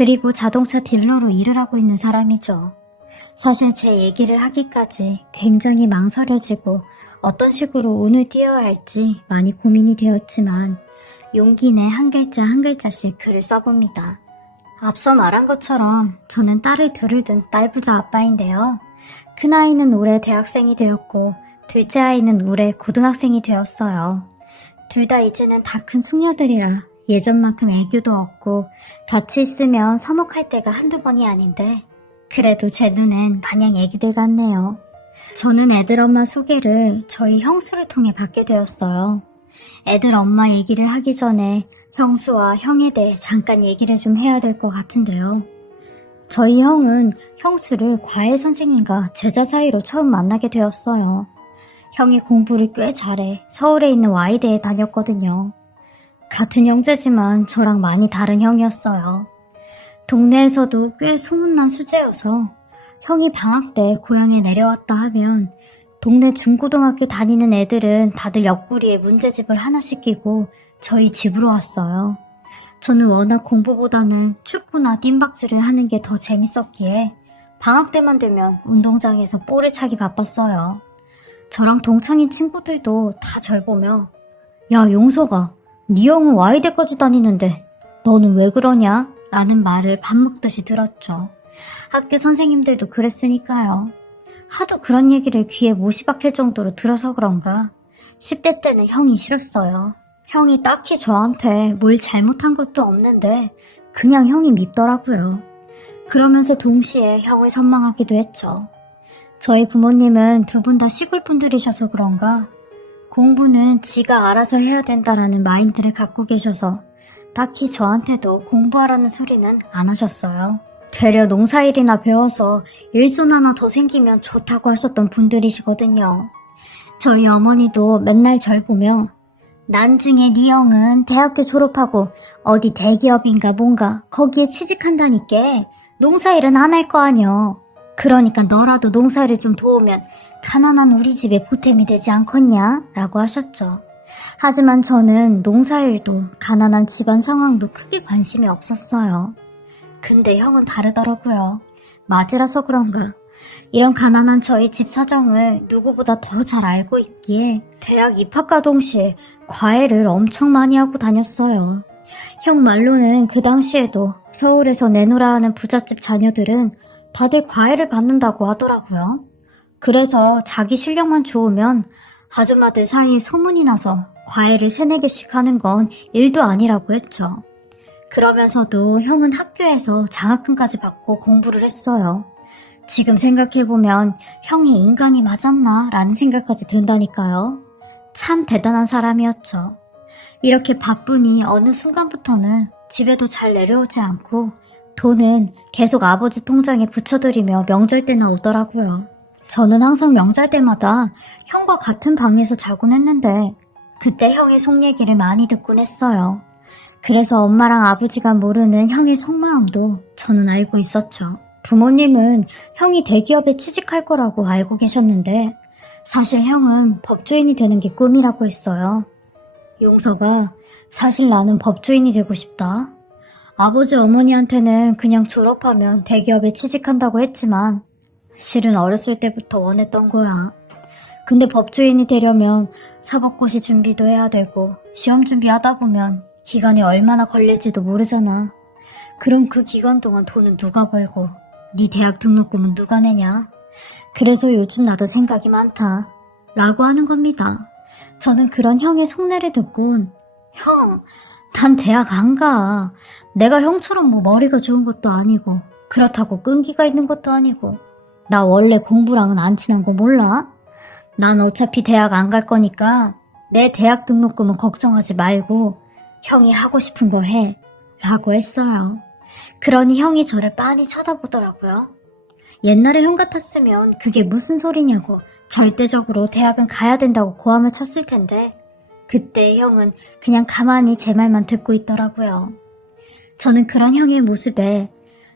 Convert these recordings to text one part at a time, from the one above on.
그리고 자동차 딜러로 일을 하고 있는 사람이죠. 사실 제 얘기를 하기까지 굉장히 망설여지고 어떤 식으로 운을 띄어야 할지 많이 고민이 되었지만 용기 내 한 글자 한 글자씩 글을 써봅니다. 앞서 말한 것처럼 저는 딸을 둘을 둔 딸부자 아빠인데요. 큰아이는 올해 대학생이 되었고 둘째 아이는 올해 고등학생이 되었어요. 둘 다 이제는 다 큰 숙녀들이라 예전만큼 애교도 없고 같이 있으면 서먹할 때가 한두 번이 아닌데 그래도 제 눈엔 마냥 애기들 같네요. 저는 애들 엄마 소개를 저희 형수를 통해 받게 되었어요. 애들 엄마 얘기를 하기 전에 형수와 형에 대해 잠깐 얘기를 좀 해야 될 것 같은데요. 저희 형은 형수를 과외 선생님과 제자 사이로 처음 만나게 되었어요. 형이 공부를 꽤 잘해 서울에 있는 Y대에 다녔거든요. 같은 형제지만 저랑 많이 다른 형이었어요. 동네에서도 꽤 소문난 수재여서 형이 방학 때 고향에 내려왔다 하면 동네 중고등학교 다니는 애들은 다들 옆구리에 문제집을 하나씩 끼고 저희 집으로 왔어요. 저는 워낙 공부보다는 축구나 뜀박질을 하는 게 더 재밌었기에 방학 때만 되면 운동장에서 볼을 차기 바빴어요. 저랑 동창인 친구들도 다 절 보며 야 용서가 네 형은 Y대까지 다니는데 너는 왜 그러냐? 라는 말을 밥 먹듯이 들었죠. 학교 선생님들도 그랬으니까요. 하도 그런 얘기를 귀에 못이 박힐 정도로 들어서 그런가 10대 때는 형이 싫었어요. 형이 딱히 저한테 뭘 잘못한 것도 없는데 그냥 형이 밉더라고요. 그러면서 동시에 형을 선망하기도 했죠. 저희 부모님은 두 분 다 시골 분들이셔서 그런가 공부는 지가 알아서 해야 된다라는 마인드를 갖고 계셔서 딱히 저한테도 공부하라는 소리는 안 하셨어요. 되려 농사일이나 배워서 일손 하나 더 생기면 좋다고 하셨던 분들이시거든요. 저희 어머니도 맨날 절 보며 나중에 네 형은 대학교 졸업하고 어디 대기업인가 뭔가 거기에 취직한다니까 농사일은 안 할 거 아니여. 그러니까 너라도 농사일을 좀 도우면 가난한 우리 집에 보탬이 되지 않겠냐? 라고 하셨죠. 하지만 저는 농사일도 가난한 집안 상황도 크게 관심이 없었어요. 근데 형은 다르더라고요. 맞이라서 그런가 이런 가난한 저희 집 사정을 누구보다 더 잘 알고 있기에 대학 입학과 동시에 과외를 엄청 많이 하고 다녔어요. 형 말로는 그 당시에도 서울에서 내노라 하는 부잣집 자녀들은 다들 과외를 받는다고 하더라고요. 그래서 자기 실력만 좋으면 아줌마들 사이에 소문이 나서 과외를 3-4개씩 하는 건 일도 아니라고 했죠. 그러면서도 형은 학교에서 장학금까지 받고 공부를 했어요. 지금 생각해보면 형이 인간이 맞았나 라는 생각까지 든다니까요. 참 대단한 사람이었죠. 이렇게 바쁘니 어느 순간부터는 집에도 잘 내려오지 않고 돈은 계속 아버지 통장에 붙여드리며 명절 때나 오더라고요. 저는 항상 명절 때마다 형과 같은 방에서 자곤 했는데 그때 형의 속 얘기를 많이 듣곤 했어요. 그래서 엄마랑 아버지가 모르는 형의 속마음도 저는 알고 있었죠. 부모님은 형이 대기업에 취직할 거라고 알고 계셨는데 사실 형은 법조인이 되는 게 꿈이라고 했어요. 용서가 사실 나는 법조인이 되고 싶다. 아버지 어머니한테는 그냥 졸업하면 대기업에 취직한다고 했지만 실은 어렸을 때부터 원했던 거야. 근데 법조인이 되려면 사법고시 준비도 해야 되고 시험 준비하다 보면 기간이 얼마나 걸릴지도 모르잖아. 그럼 그 기간 동안 돈은 누가 벌고 네 대학 등록금은 누가 내냐? 그래서 요즘 나도 생각이 많다. 라고 하는 겁니다. 저는 그런 형의 속내를 듣곤 형, 난 대학 안 가. 내가 형처럼 뭐 머리가 좋은 것도 아니고 그렇다고 끈기가 있는 것도 아니고 나 원래 공부랑은 안 친한 거 몰라? 난 어차피 대학 안 갈 거니까 내 대학 등록금은 걱정하지 말고 형이 하고 싶은 거 해. 라고 했어요. 그러니 형이 저를 빤히 쳐다보더라고요. 옛날에 형 같았으면 그게 무슨 소리냐고 절대적으로 대학은 가야 된다고 고함을 쳤을 텐데 그때 형은 그냥 가만히 제 말만 듣고 있더라고요. 저는 그런 형의 모습에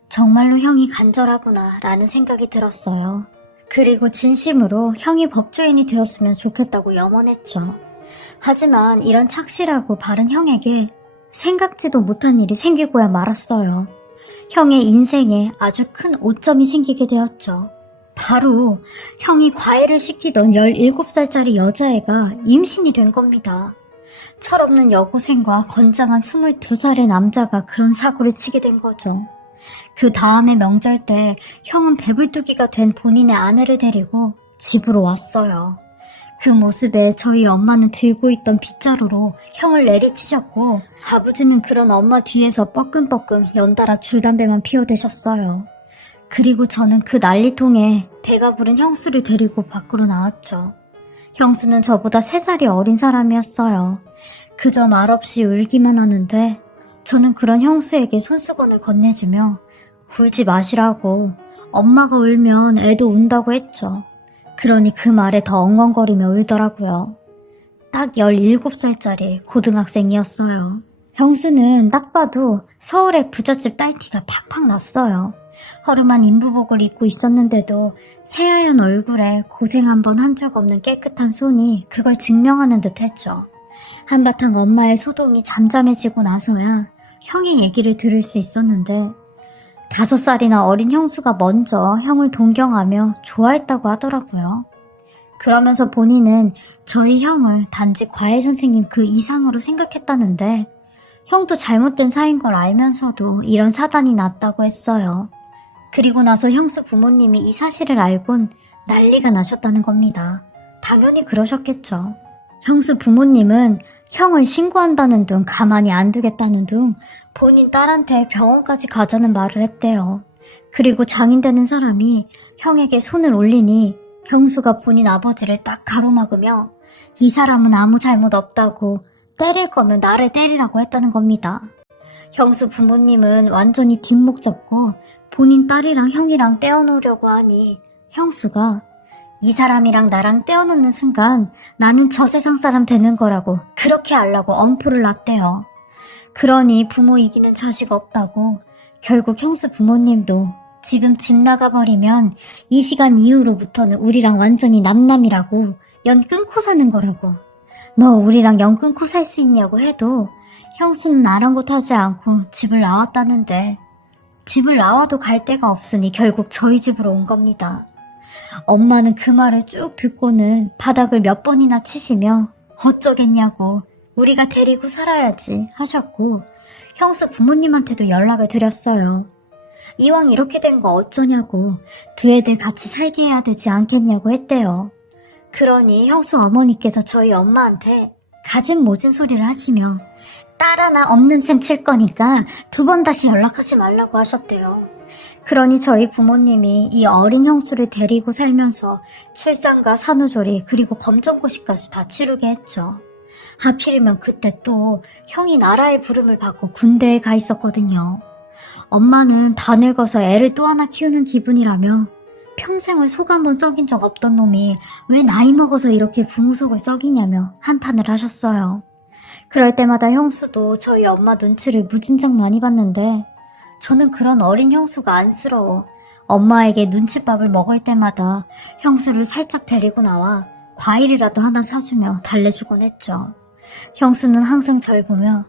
정말로 형이 간절하구나 라는 생각이 들었어요. 그리고 진심으로 형이 법조인이 되었으면 좋겠다고 염원했죠. 하지만 이런 착실하고 바른 형에게 생각지도 못한 일이 생기고야 말았어요. 형의 인생에 아주 큰 오점이 생기게 되었죠. 바로 형이 과외를 시키던 17살짜리 여자애가 임신이 된 겁니다. 철없는 여고생과 건장한 22살의 남자가 그런 사고를 치게 된 거죠. 그 다음에 명절 때 형은 배불뚝이가 된 본인의 아내를 데리고 집으로 왔어요. 그 모습에 저희 엄마는 들고 있던 빗자루로 형을 내리치셨고, 아버지는 그런 엄마 뒤에서 뻐끔뻐끔 연달아 줄담배만 피워대셨어요. 그리고 저는 그 난리통에 배가 부른 형수를 데리고 밖으로 나왔죠. 형수는 저보다 3살이 어린 사람이었어요. 그저 말없이 울기만 하는데 저는 그런 형수에게 손수건을 건네주며 울지 마시라고, 엄마가 울면 애도 운다고 했죠. 그러니 그 말에 더 엉엉거리며 울더라고요. 딱 17살짜리 고등학생이었어요. 형수는 딱 봐도 서울의 부잣집 딸티가 팍팍 났어요. 허름한 인부복을 입고 있었는데도 새하얀 얼굴에 고생 한 번 한 적 없는 깨끗한 손이 그걸 증명하는 듯 했죠. 한바탕 엄마의 소동이 잠잠해지고 나서야 형의 얘기를 들을 수 있었는데, 5살이나 어린 형수가 먼저 형을 동경하며 좋아했다고 하더라고요. 그러면서 본인은 저희 형을 단지 과외 선생님 그 이상으로 생각했다는데, 형도 잘못된 사이인 걸 알면서도 이런 사단이 났다고 했어요. 그리고 나서 형수 부모님이 이 사실을 알곤 난리가 나셨다는 겁니다. 당연히 그러셨겠죠. 형수 부모님은 형을 신고한다는 둥, 가만히 안 두겠다는 둥, 본인 딸한테 병원까지 가자는 말을 했대요. 그리고 장인되는 사람이 형에게 손을 올리니 형수가 본인 아버지를 딱 가로막으며 이 사람은 아무 잘못 없다고, 때릴 거면 나를 때리라고 했다는 겁니다. 형수 부모님은 완전히 뒷목 잡고 본인 딸이랑 형이랑 떼어놓으려고 하니 형수가 이 사람이랑 나랑 떼어놓는 순간 나는 저 세상 사람 되는 거라고 그렇게 하려고 엄포를 놨대요. 그러니 부모 이기는 자식 없다고 결국 형수 부모님도 지금 집 나가버리면 이 시간 이후로부터는 우리랑 완전히 남남이라고, 연 끊고 사는 거라고, 너 우리랑 연 끊고 살 수 있냐고 해도 형수는 아랑곳하지 않고 집을 나왔다는데, 집을 나와도 갈 데가 없으니 결국 저희 집으로 온 겁니다. 엄마는 그 말을 쭉 듣고는 바닥을 몇 번이나 치시며 어쩌겠냐고, 우리가 데리고 살아야지 하셨고, 형수 부모님한테도 연락을 드렸어요. 이왕 이렇게 된 거 어쩌냐고, 두 애들 같이 살게 해야 되지 않겠냐고 했대요. 그러니 형수 어머니께서 저희 엄마한테 가진 모진 소리를 하시며 딸 하나 없는 셈 칠 거니까 2번 다시 연락하지 말라고 하셨대요. 그러니 저희 부모님이 이 어린 형수를 데리고 살면서 출산과 산후조리 그리고 검정고시까지 다 치르게 했죠. 하필이면 그때 또 형이 나라의 부름을 받고 군대에 가 있었거든요. 엄마는 다 늙어서 애를 또 하나 키우는 기분이라며 평생을 속 한번 썩인 적 없던 놈이 왜 나이 먹어서 이렇게 부모 속을 썩이냐며 한탄을 하셨어요. 그럴 때마다 형수도 저희 엄마 눈치를 무진장 많이 봤는데 저는 그런 어린 형수가 안쓰러워 엄마에게 눈칫밥을 먹을 때마다 형수를 살짝 데리고 나와 과일이라도 하나 사주며 달래주곤 했죠. 형수는 항상 절 보며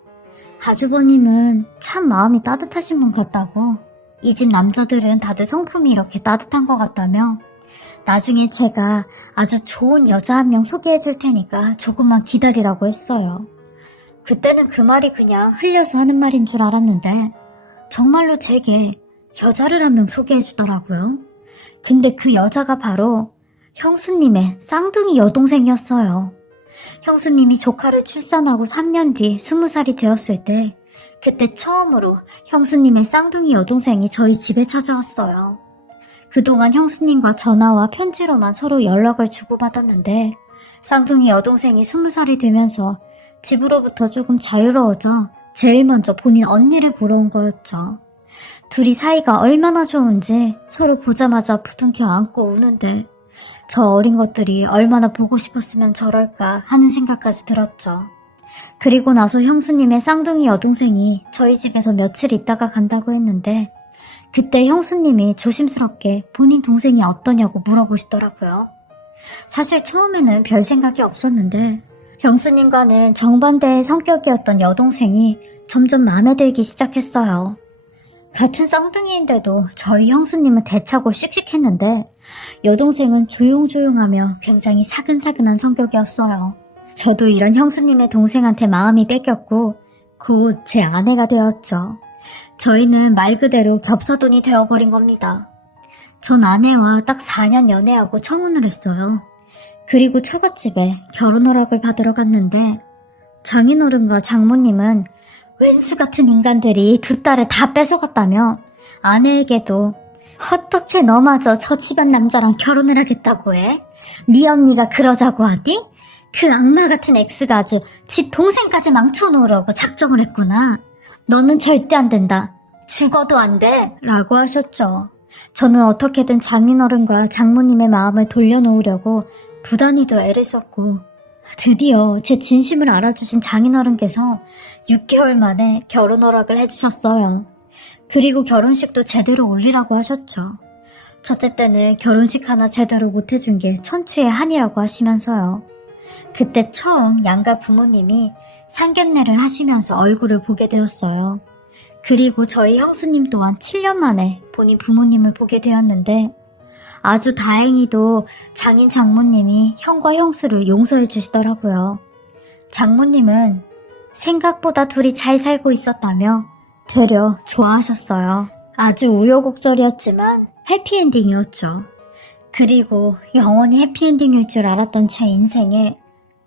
아주버님은 참 마음이 따뜻하신 분 같다고, 이 집 남자들은 다들 성품이 이렇게 따뜻한 것 같다며 나중에 제가 아주 좋은 여자 한 명 소개해 줄 테니까 조금만 기다리라고 했어요. 그때는 그 말이 그냥 흘려서 하는 말인 줄 알았는데 정말로 제게 여자를 한 명 소개해 주더라고요. 근데 그 여자가 바로 형수님의 쌍둥이 여동생이었어요. 형수님이 조카를 출산하고 3년 뒤 20살이 되었을 때 그때 처음으로 형수님의 쌍둥이 여동생이 저희 집에 찾아왔어요. 그동안 형수님과 전화와 편지로만 서로 연락을 주고받았는데 쌍둥이 여동생이 20살이 되면서 집으로부터 조금 자유로워져 제일 먼저 본인 언니를 보러 온 거였죠. 둘이 사이가 얼마나 좋은지 서로 보자마자 부둥켜 안고 우는데 저 어린 것들이 얼마나 보고 싶었으면 저럴까 하는 생각까지 들었죠. 그리고 나서 형수님의 쌍둥이 여동생이 저희 집에서 며칠 있다가 간다고 했는데 그때 형수님이 조심스럽게 본인 동생이 어떠냐고 물어보시더라고요. 사실 처음에는 별 생각이 없었는데 형수님과는 정반대의 성격이었던 여동생이 점점 마음에 들기 시작했어요. 같은 쌍둥이인데도 저희 형수님은 대차고 씩씩했는데 여동생은 조용조용하며 굉장히 사근사근한 성격이었어요. 저도 이런 형수님의 동생한테 마음이 뺏겼고 곧 제 아내가 되었죠. 저희는 말 그대로 겹사돈이 되어버린 겁니다. 전 아내와 딱 4년 연애하고 청혼을 했어요. 그리고 처갓집에 결혼 허락을 받으러 갔는데 장인어른과 장모님은 왼수 같은 인간들이 두 딸을 다 뺏어갔다며 아내에게도 어떻게 너마저 저 집안 남자랑 결혼을 하겠다고 해? 네 언니가 그러자고 하디? 그 악마 같은 엑스가 아주 지 동생까지 망쳐놓으려고 작정을 했구나. 너는 절대 안 된다. 죽어도 안 돼. 라고 하셨죠. 저는 어떻게든 장인어른과 장모님의 마음을 돌려놓으려고 부단히도 애를 썼고 드디어 제 진심을 알아주신 장인어른께서 6개월 만에 결혼 허락을 해주셨어요. 그리고 결혼식도 제대로 올리라고 하셨죠. 첫째 때는 결혼식 하나 제대로 못해준 게 천추의 한이라고 하시면서요. 그때 처음 양가 부모님이 상견례를 하시면서 얼굴을 보게 되었어요. 그리고 저희 형수님 또한 7년 만에 본인 부모님을 보게 되었는데 아주 다행히도 장인 장모님이 형과 형수를 용서해 주시더라고요. 장모님은 생각보다 둘이 잘 살고 있었다며 되려 좋아하셨어요. 아주 우여곡절이었지만 해피엔딩이었죠. 그리고 영원히 해피엔딩일 줄 알았던 제 인생에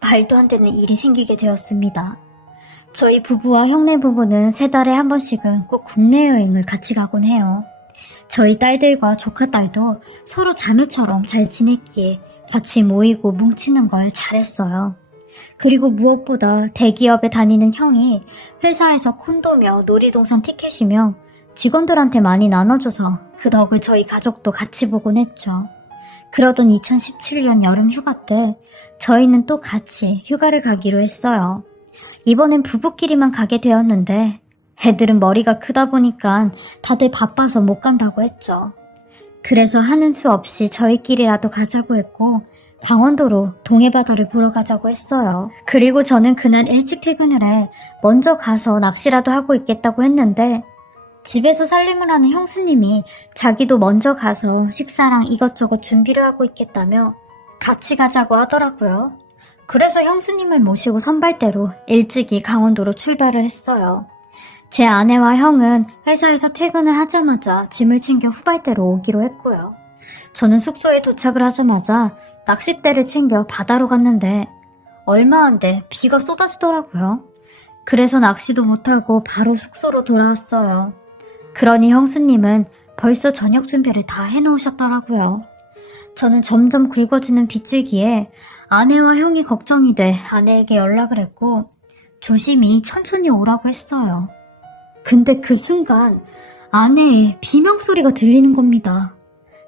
말도 안 되는 일이 생기게 되었습니다. 저희 부부와 형네 부부는 3달에 한 번씩은 꼭 국내 여행을 같이 가곤 해요. 저희 딸들과 조카 딸도 서로 자매처럼 잘 지냈기에 같이 모이고 뭉치는 걸 잘했어요. 그리고 무엇보다 대기업에 다니는 형이 회사에서 콘도며 놀이동산 티켓이며 직원들한테 많이 나눠줘서 그 덕을 저희 가족도 같이 보곤 했죠. 그러던 2017년 여름 휴가 때 저희는 또 같이 휴가를 가기로 했어요. 이번엔 부부끼리만 가게 되었는데 애들은 머리가 크다 보니까 다들 바빠서 못 간다고 했죠. 그래서 하는 수 없이 저희끼리라도 가자고 했고 강원도로 동해바다를 보러 가자고 했어요. 그리고 저는 그날 일찍 퇴근을 해 먼저 가서 낚시라도 하고 있겠다고 했는데 집에서 살림을 하는 형수님이 자기도 먼저 가서 식사랑 이것저것 준비를 하고 있겠다며 같이 가자고 하더라고요. 그래서 형수님을 모시고 선발대로 일찍이 강원도로 출발을 했어요. 제 아내와 형은 회사에서 퇴근을 하자마자 짐을 챙겨 후발대로 오기로 했고요. 저는 숙소에 도착을 하자마자 낚싯대를 챙겨 바다로 갔는데 얼마 안 돼 비가 쏟아지더라고요. 그래서 낚시도 못하고 바로 숙소로 돌아왔어요. 그러니 형수님은 벌써 저녁 준비를 다 해놓으셨더라고요. 저는 점점 굵어지는 빗줄기에 아내와 형이 걱정이 돼 아내에게 연락을 했고 조심히 천천히 오라고 했어요. 근데 그 순간 아내의 비명소리가 들리는 겁니다.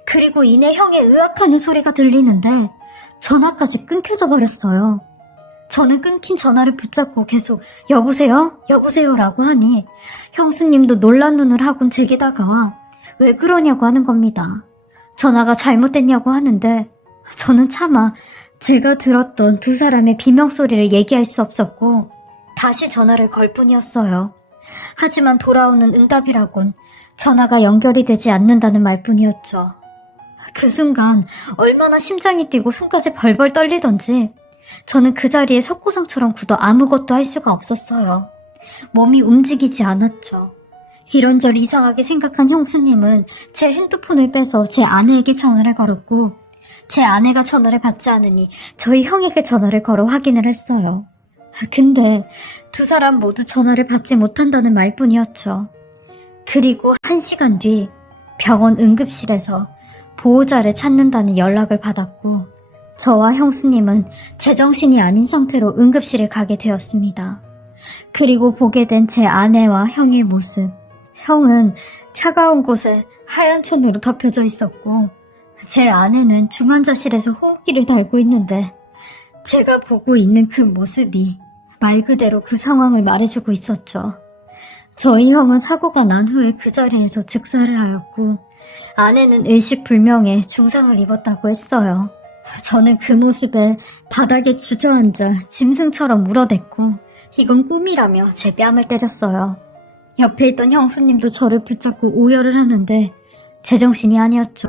그리고 이내 형의 으악하는 소리가 들리는데 전화까지 끊겨져 버렸어요. 저는 끊긴 전화를 붙잡고 계속 여보세요? 여보세요? 라고 하니 형수님도 놀란 눈을 하곤 제게 다가와 왜 그러냐고 하는 겁니다. 전화가 잘못됐냐고 하는데 저는 차마 제가 들었던 두 사람의 비명소리를 얘기할 수 없었고 다시 전화를 걸 뿐이었어요. 하지만 돌아오는 응답이라곤 전화가 연결이 되지 않는다는 말뿐이었죠. 그 순간 얼마나 심장이 뛰고 손까지 벌벌 떨리던지 저는 그 자리에 석고상처럼 굳어 아무것도 할 수가 없었어요. 몸이 움직이지 않았죠. 이런저런 이상하게 생각한 형수님은 제 핸드폰을 빼서 제 아내에게 전화를 걸었고 제 아내가 전화를 받지 않으니 저희 형에게 전화를 걸어 확인을 했어요. 근데 두 사람 모두 전화를 받지 못한다는 말뿐이었죠. 그리고 1시간 뒤 병원 응급실에서 보호자를 찾는다는 연락을 받았고 저와 형수님은 제정신이 아닌 상태로 응급실에 가게 되었습니다. 그리고 보게 된 제 아내와 형의 모습. 형은 차가운 곳에 하얀 천으로 덮여져 있었고 제 아내는 중환자실에서 호흡기를 달고 있는데 제가 보고 있는 그 모습이 말 그대로 그 상황을 말해주고 있었죠. 저희 형은 사고가 난 후에 그 자리에서 즉사를 하였고 아내는 의식불명의 중상을 입었다고 했어요. 저는 그 모습에 바닥에 주저앉아 짐승처럼 물어댔고 이건 꿈이라며 제 뺨을 때렸어요. 옆에 있던 형수님도 저를 붙잡고 오열을 하는데 제정신이 아니었죠.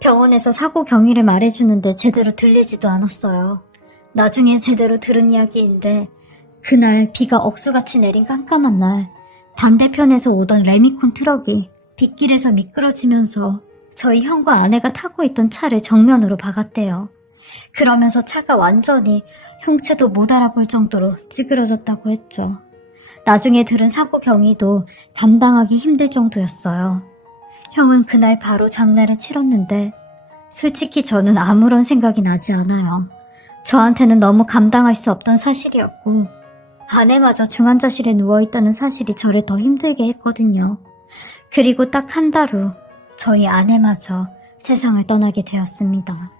병원에서 사고 경위를 말해주는데 제대로 들리지도 않았어요. 나중에 제대로 들은 이야기인데 그날 비가 억수같이 내린 깜깜한 날 반대편에서 오던 레미콘 트럭이 빗길에서 미끄러지면서 저희 형과 아내가 타고 있던 차를 정면으로 박았대요. 그러면서 차가 완전히 형체도 못 알아볼 정도로 찌그러졌다고 했죠. 나중에 들은 사고 경위도 감당하기 힘들 정도였어요. 형은 그날 바로 장례를 치렀는데 솔직히 저는 아무런 생각이 나지 않아요. 저한테는 너무 감당할 수 없던 사실이었고 아내마저 중환자실에 누워있다는 사실이 저를 더 힘들게 했거든요. 그리고 딱 한 달 후 저희 아내마저 세상을 떠나게 되었습니다.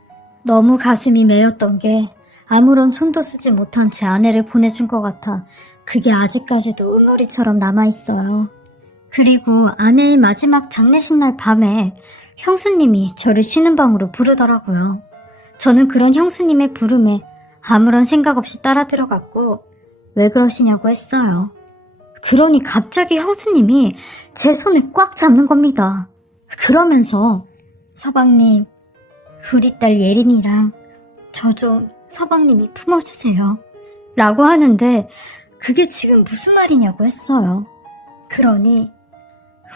너무 가슴이 메였던 게 아무런 손도 쓰지 못한 제 아내를 보내준 것 같아 그게 아직까지도 응어리처럼 남아있어요. 그리고 아내의 마지막 장례식 날 밤에 형수님이 저를 쉬는 방으로 부르더라고요. 저는 그런 형수님의 부름에 아무런 생각 없이 따라 들어갔고 왜 그러시냐고 했어요. 그러니 갑자기 형수님이 제 손을 꽉 잡는 겁니다. 그러면서 서방님, 우리 딸 예린이랑 저 좀 서방님이 품어주세요 라고 하는데 그게 지금 무슨 말이냐고 했어요. 그러니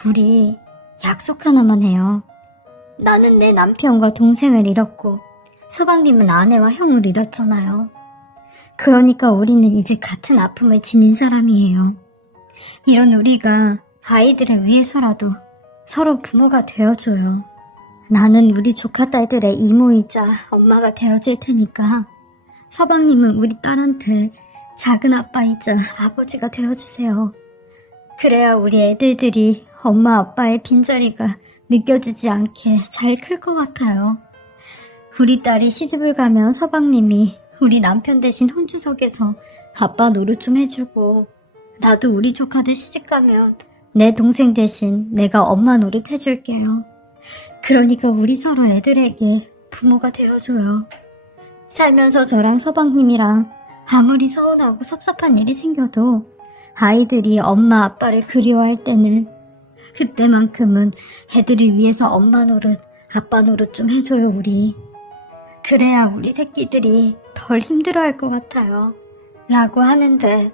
우리 약속 하나만 해요. 나는 내 남편과 동생을 잃었고 서방님은 아내와 형을 잃었잖아요. 그러니까 우리는 이제 같은 아픔을 지닌 사람이에요. 이런 우리가 아이들을 위해서라도 서로 부모가 되어줘요. 나는 우리 조카 딸들의 이모이자 엄마가 되어줄 테니까 서방님은 우리 딸한테 작은 아빠이자 아버지가 되어주세요. 그래야 우리 애들들이 엄마 아빠의 빈자리가 느껴지지 않게 잘 클 것 같아요. 우리 딸이 시집을 가면 서방님이 우리 남편 대신 혼주석에서 아빠 노릇 좀 해주고 나도 우리 조카들 시집가면 내 동생 대신 내가 엄마 노릇 해줄게요. 그러니까 우리 서로 애들에게 부모가 되어줘요. 살면서 저랑 서방님이랑 아무리 서운하고 섭섭한 일이 생겨도 아이들이 엄마 아빠를 그리워할 때는 그때만큼은 애들을 위해서 엄마 노릇 아빠 노릇 좀 해줘요 우리. 그래야 우리 새끼들이 덜 힘들어할 것 같아요 라고 하는데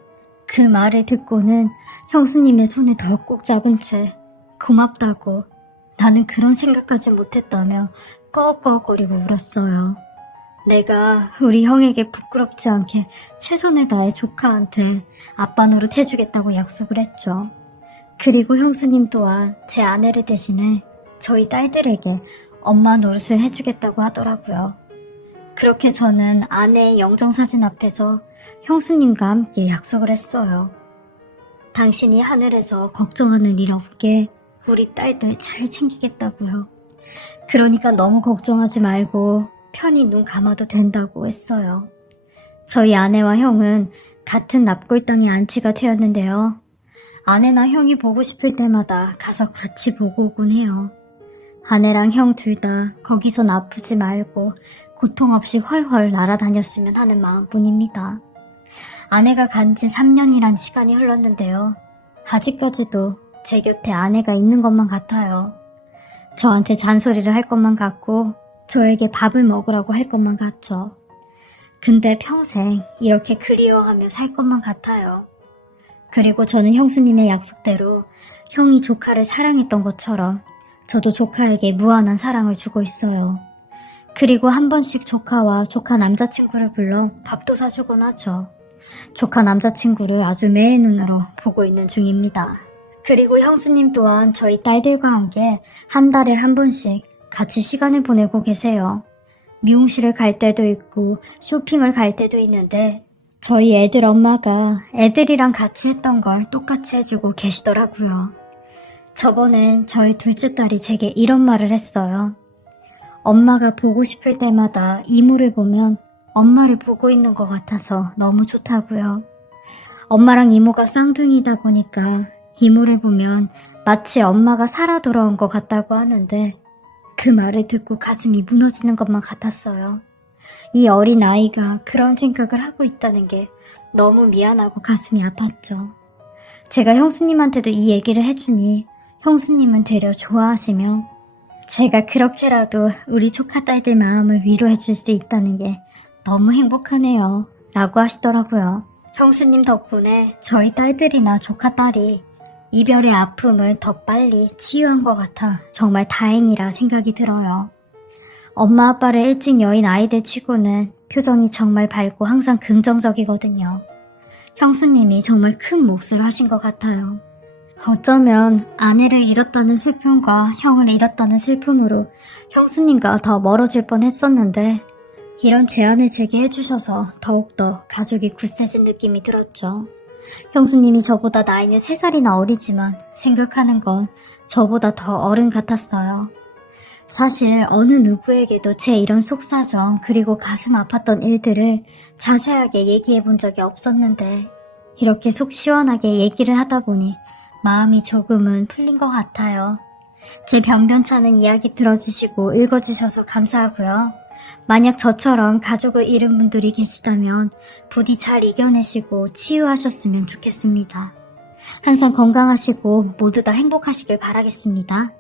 그 말을 듣고는 형수님의 손을 더 꼭 잡은 채 고맙다고 나는 그런 생각까지 못했다며 꺽꺽거리고 울었어요. 내가 우리 형에게 부끄럽지 않게 최선을 다해 조카한테 아빠 노릇 해주겠다고 약속을 했죠. 그리고 형수님 또한 제 아내를 대신해 저희 딸들에게 엄마 노릇을 해주겠다고 하더라고요. 그렇게 저는 아내의 영정사진 앞에서 형수님과 함께 약속을 했어요. 당신이 하늘에서 걱정하는 일 없게 우리 딸들 잘 챙기겠다고요. 그러니까 너무 걱정하지 말고 편히 눈 감아도 된다고 했어요. 저희 아내와 형은 같은 납골당에 안치가 되었는데요. 아내나 형이 보고 싶을 때마다 가서 같이 보고 오곤 해요. 아내랑 형 둘 다 거기선 아프지 말고 고통 없이 훨훨 날아다녔으면 하는 마음뿐입니다. 아내가 간 지 3년이란 시간이 흘렀는데요. 아직까지도 제 곁에 아내가 있는 것만 같아요. 저한테 잔소리를 할 것만 같고 저에게 밥을 먹으라고 할 것만 같죠. 근데 평생 이렇게 그리워하며 살 것만 같아요. 그리고 저는 형수님의 약속대로 형이 조카를 사랑했던 것처럼 저도 조카에게 무한한 사랑을 주고 있어요. 그리고 한 번씩 조카와 조카 남자친구를 불러 밥도 사주곤 하죠. 조카 남자친구를 아주 매의 눈으로 보고 있는 중입니다. 그리고 형수님 또한 저희 딸들과 함께 한 달에 한 번씩 같이 시간을 보내고 계세요. 미용실을 갈 때도 있고 쇼핑을 갈 때도 있는데 저희 애들 엄마가 애들이랑 같이 했던 걸 똑같이 해주고 계시더라고요. 저번엔 저희 둘째 딸이 제게 이런 말을 했어요. 엄마가 보고 싶을 때마다 이모를 보면 엄마를 보고 있는 것 같아서 너무 좋다고요. 엄마랑 이모가 쌍둥이다 보니까 이모를 보면 마치 엄마가 살아 돌아온 것 같다고 하는데 그 말을 듣고 가슴이 무너지는 것만 같았어요. 이 어린 아이가 그런 생각을 하고 있다는 게 너무 미안하고 가슴이 아팠죠. 제가 형수님한테도 이 얘기를 해주니 형수님은 되려 좋아하시며 제가 그렇게라도 우리 조카 딸들 마음을 위로해 줄 수 있다는 게 너무 행복하네요 라고 하시더라고요. 형수님 덕분에 저희 딸들이나 조카 딸이 이별의 아픔을 더 빨리 치유한 것 같아 정말 다행이라 생각이 들어요. 엄마 아빠를 일찍 여인 아이들 치고는 표정이 정말 밝고 항상 긍정적이거든요. 형수님이 정말 큰 몫을 하신 것 같아요. 어쩌면 아내를 잃었다는 슬픔과 형을 잃었다는 슬픔으로 형수님과 더 멀어질 뻔했었는데 이런 제안을 제게 해주셔서 더욱더 가족이 굳세진 느낌이 들었죠. 형수님이 저보다 나이는 3살이나 어리지만 생각하는 건 저보다 더 어른 같았어요. 사실 어느 누구에게도 제 이런 속사정 그리고 가슴 아팠던 일들을 자세하게 얘기해 본 적이 없었는데 이렇게 속 시원하게 얘기를 하다 보니 마음이 조금은 풀린 것 같아요. 제 변변찮은 이야기 들어주시고 읽어주셔서 감사하고요. 만약 저처럼 가족을 잃은 분들이 계시다면 부디 잘 이겨내시고 치유하셨으면 좋겠습니다. 항상 건강하시고 모두 다 행복하시길 바라겠습니다.